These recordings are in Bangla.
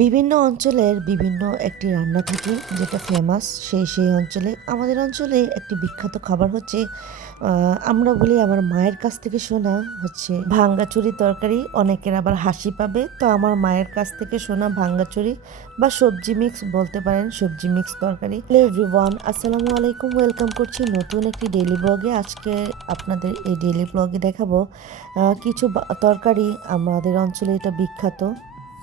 বিভিন্ন অঞ্চলের বিভিন্ন একটি রান্না থাকে যেটা ফেমাস সেই সেই অঞ্চলে। আমাদের অঞ্চলে একটি বিখ্যাত খাবার হচ্ছে আমরা বলি আমার মায়ের কাছ থেকে শোনা হচ্ছে ভাঙ্গাচুরি তরকারি। অনেকের আবার হাসি পাবে। তো আমার মায়ের কাছ থেকে শোনা ভাঙ্গাচুরি বা সবজি মিক্স বলতে পারেন, সবজি মিক্স তরকারি। এভরিওয়ান আসসালামু আলাইকুম। ওয়েলকাম করছি নতুন একটি ডেলি ব্লগে আজকে আপনাদের এই ডেলি ব্লগে দেখাবো কিছু তরকারি। আমাদের অঞ্চলে এটা বিখ্যাত।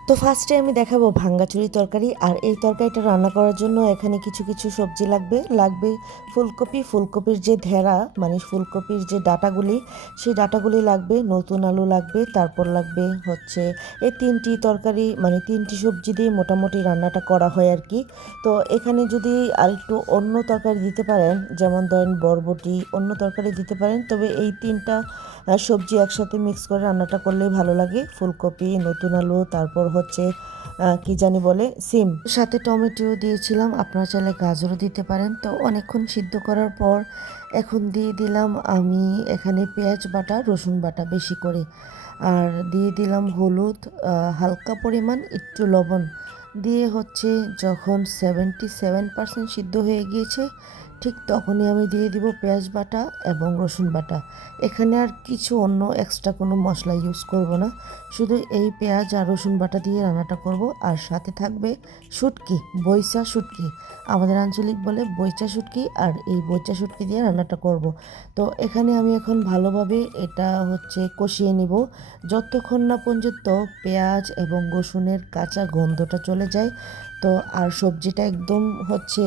তো ফার্স্টে আমি দেখাবো ভাঙ্গাচুরি তরকারি, আর এই তরকারিটা রান্না করার জন্য এখানে কিছু কিছু সবজি লাগবে। লাগবে ফুলকপি। ফুলকপির যে ধেরা মানে ফুলকপির যে ডাটাগুলি, সেই ডাটাগুলি লাগবে, নতুন আলু লাগবে, তারপর লাগবে হচ্ছে এই তিনটি তরকারি মানে তিনটি সবজি দিয়ে মোটামুটি রান্নাটা করা হয় আর কি। তো এখানে যদি আরেকটু অন্য তরকারি দিতে পারেন, যেমন ধরেন বরবটি, অন্য তরকারি দিতে পারেন, তবে এই তিনটা আহ, সবজি একসাথে মিক্স করে রান্নাটা করলেই ভালো লাগে। ফুলকপি নতুন আলু তারপর হচ্ছে কি জানি বলে সিম। সাথে টমেটো দিয়েছিলাম আপনারা চাইলে গাজরও দিতে পারেন। তো অনেকক্ষণ সিদ্ধ করার পর এখন দিয়ে দিলাম আমি এখানে পেঁয়াজ বাটা রসুন বাটা বেশি করে। আর দিয়ে দিলাম হলুদ হালকা পরিমাণ একটু লবণ। দিয়ে হচ্ছে যখন সেভেন্টি সেভেন পার্সেন্ট সিদ্ধ হয়ে গিয়েছে ঠিক তখনই আমি দিয়ে দিব পেঁয়াজ বাটা এবং রসুন বাটা। এখানে আর কিছু অন্য এক্সট্রা কোনো মশলা ইউজ করব না। শুধু এই পেঁয়াজ আর রসুন বাটা দিয়ে রান্নাটা করব। আর সাথে থাকবে শুটকি বইচা শুটকি। আমাদের আঞ্চলিক বলে বইচা শুটকি আর এই বইচা শুটকি দিয়ে রান্নাটা করব। তো এখানে আমি এখন ভালোভাবে এটা হচ্ছে কষিয়ে নিব। যতক্ষণ না পর্যন্ত পেঁয়াজ এবং রসুনের কাঁচা গন্ধটা চলে যায় তো আর সবজিটা একদম হচ্ছে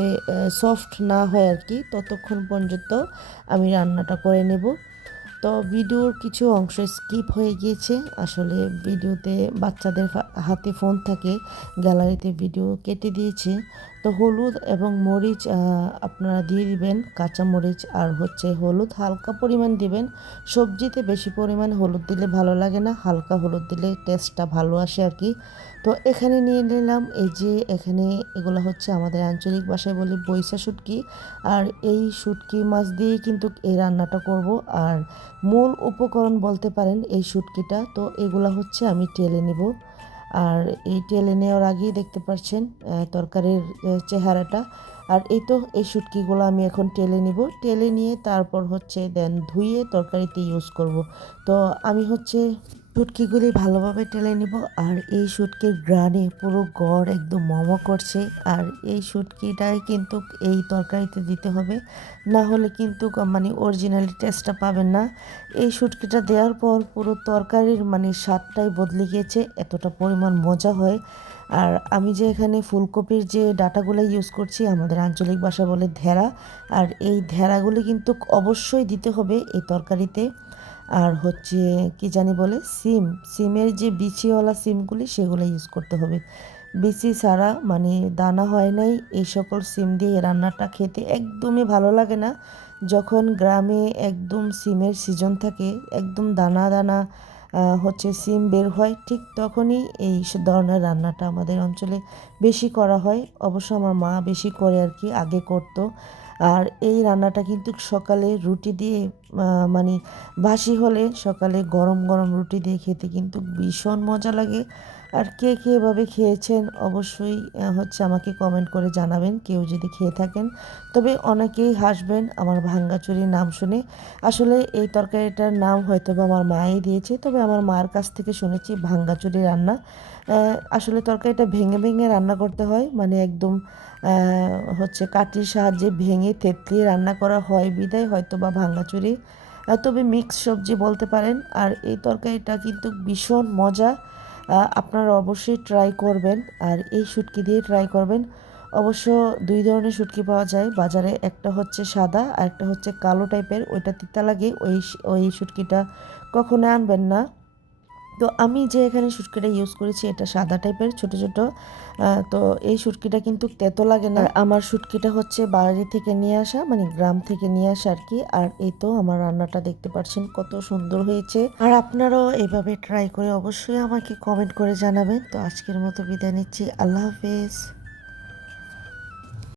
সফট না হয় আর কি, ততক্ষণ পর্যন্ত আমি রান্নাটা করে নেব। তো ভিডিওর কিছু অংশ স্কিপ হয়ে গিয়েছে। আসলে ভিডিওতে বাচ্চাদের হাতে ফোন থাকে গ্যালারিতে ভিডিও কেটে দিয়েছে। তো হলুদ এবং মরিচ আপনারা দিয়ে দিবেন কাঁচা মরিচ আর হচ্ছে হলুদ। হালকা পরিমাণ দিবেন। সবজিতে বেশি পরিমাণ হলুদ দিলে ভালো লাগে না। হালকা হলুদ দিলে টেস্টটা ভালো আসে আর কি। তো এখানে নিয়ে নিলাম এই যে এখানে এগুলো হচ্ছে আমাদের আঞ্চলিক ভাষায় বলি বৈশা শুটকি। আর এই শুটকি মাছ দিয়ে কিন্তু এই রান্নাটা করব। আর মূল উপকরণ বলতে পারেন এই শুটকিটা। তো এগুলো হচ্ছে আমি টেলে নিব। আর এই টেলে নেওয়ার আগেই দেখতে পাচ্ছেন তরকারির চেহারাটা। আর এই তো, এই শুটকিগুলো আমি এখন টেলে নিব। টেলে নিয়ে তারপর হচ্ছে দেন ধুয়ে তরকারিতে ইউজ করব। তো আমি হচ্ছে শুটকিগুলি ভালোভাবে টেলে নিব আর এই শুটকির গ্রানে পুরো গড় একদম মমো করছে আর এই শুটকিটাই কিন্তু এই তরকারিতে দিতে হবে। না হলে কিন্তু মানে অরিজিনালি টেস্টটা পাবেন না। এই শুটকিটা দেওয়ার পর পুরো তরকারির মানে স্বাদটাই বদলে গিয়েছে, এতটা পরিমাণ মজা হয়। আর আমি যে এখানে ফুলকপির যে ডাটাগুলো ইউজ করছি, আমাদের আঞ্চলিক ভাষা বলে ধেরা আর এই ধেরাগুলি কিন্তু অবশ্যই দিতে হবে এই তরকারিতে। আর হচ্ছে, কি জানি বলে, সিম। সিমের যে বিচিওয়ালা সিমগুলি, সেগুলো ইউজ করতে হবে। বিচি ছাড়া মানে দানা হয় নাই, এই সকল সিম দিয়ে রান্নাটা খেতে একদমই ভালো লাগে না। যখন গ্রামে একদম সিমের সিজন থাকে, একদম দানা দানা হচ্ছে সিম বের হয়, ঠিক তখনই এই ধরনের রান্নাটা আমাদের অঞ্চলে বেশি করা হয়। অবশ্য আমার মা বেশি করে আর কি, আগে করতো। আর এই রান্নাটা কিন্তু সকালে রুটি দিয়ে মানে বাসি হলে সকালে গরম গরম রুটি দিয়ে খেতে কিন্তু ভীষণ মজা লাগে। আর কে কে এভাবে খেয়েছেন অবশ্যই হচ্ছে আমাকে কমেন্ট করে জানাবেন, কেউ যদি খেয়ে থাকেন। তবে অনেকেই হাসবেন আমার ভাঙ্গাচুরির নাম শুনে। আসলে এই তরকারিটার নাম হয়তো বা আমার মাই দিয়েছে, তবে আমার মার কাছ থেকে শুনেছি ভাঙ্গাচুরি রান্না। আসলে তরকারিটা ভেঙে ভেঙে রান্না করতে হয় মানে একদম হচ্ছে কাঠির সাহায্যে ভেঙে থেতলিয়ে রান্না করা হয় বিদায় হয়তো বা ভাঙ্গাচুরি তবে মিক্স সবজি বলতে পারেন, আর এই তরকারিটা কিন্তু ভীষণ মজা। আপনারা অবশ্যই ট্রাই করবেন আর এই শুটকি দিয়ে ট্রাই করবেন। অবশ্য দুই ধরনের শুটকি পাওয়া যায়। বাজারে একটা হচ্ছে সাদা আর একটা হচ্ছে কালো টাইপের ওইটা তিতা লাগে, ওই ওই শুটকিটা কখনো আনবেন না। তো আমি যে এখানে শুটকিটা ইউজ করেছি, এটা সাদা টাইপের ছোট ছোট। তো এই শুটকিটা কিন্তু তেতো লাগে না। আমার শুটকিটা হচ্ছে বাড়ি থেকে নিয়ে আসা মানে গ্রাম থেকে নিয়ে আসা আর কি। আর এই তো আমার রান্নাটা দেখতে পাচ্ছেন কত সুন্দর হয়েছে। আর আপনারাও এভাবে ট্রাই করে অবশ্যই আমাকে কমেন্ট করে জানাবেন। তো আজকের মতো বিদায় নিচ্ছি। আল্লাহ হাফেজ।